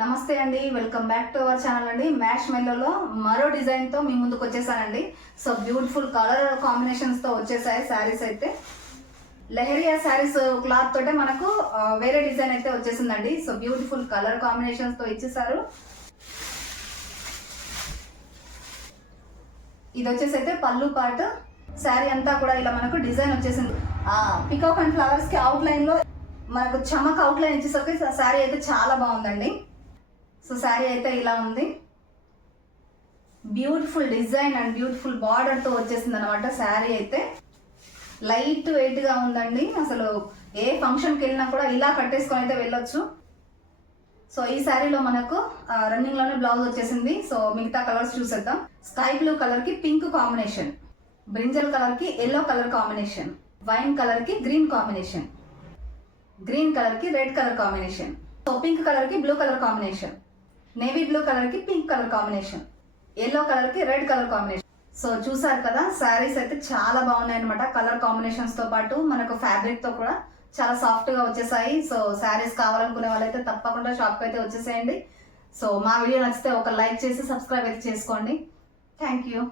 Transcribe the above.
నమస్తే అండి, welcome back to our channel అండి. మ్యాష్ మెల్లోలో మరో డిజైన్ తో మీ ముందుకు వచ్చేసానండి. సో బ్యూటిఫుల్ కలర్ కాంబినేషన్స్ తో వచ్చేసాయి శారీస్ అయితే. లెహరియా శారీస్ క్లాత్ తోటే మనకు వేరే డిజైన్ అయితే వచ్చేసిందండి. సో బ్యూటిఫుల్ కలర్ కాంబినేషన్స్ తో ఇచ్చేసారు. ఇది వచ్చేసి అయితే పళ్ళు పార్ట్. శారీ అంతా కూడా ఇలా మనకు డిజైన్ వచ్చేసింది. పికాక్ అండ్ ఫ్లవర్స్ కి అవుట్ లైన్ లో మనకు చమక్ అవుట్ లైన్ ఇచ్చేసరికి శారీ అయితే చాలా బాగుందండి. సో శారీ అయితే ఇలా ఉంది. Beautiful design and beautiful border తో వచ్చేసింది అనమాట. శారీ అయితే లైట్ వెయిట్ గా ఉందండి. అసలు ఏ ఫంక్షన్ కి వెళ్ళినా కూడా ఇలా కట్టేసుకొని అయితే వెళ్ళొచ్చు. సో ఈ శారీలో మనకు రన్నింగ్ లోనే బ్లౌజ్ వచ్చేసింది. సో మిగతా కలర్స్ చూసేద్దాం. స్కై బ్లూ కలర్ కి పింక్ కాంబినేషన్, బ్రింజల్ కలర్ కి yellow colour combination, wine colour కి గ్రీన్ కాంబినేషన్, గ్రీన్ కలర్ కి red colour combination, so pink colour కి blue colour combination, navy blue colour కి pink colour combination, yellow colour కి red colour combination. So చూసారు కదా, శారీస్ అయితే చాలా బాగున్నాయి అనమాట. కలర్ కాంబినేషన్స్ తో పాటు మనకు ఫ్యాబ్రిక్ తో కూడా చాలా సాఫ్ట్ గా వచ్చేసాయి. సో శారీస్ కావాలనుకునే వాళ్ళైతే తప్పకుండా షాప్ అయితే వచ్చేసేయండి. సో మా వీడియో నచ్చితే ఒక లైక్ చేసి సబ్స్క్రైబ్ అయితే చేసుకోండి. Thank you.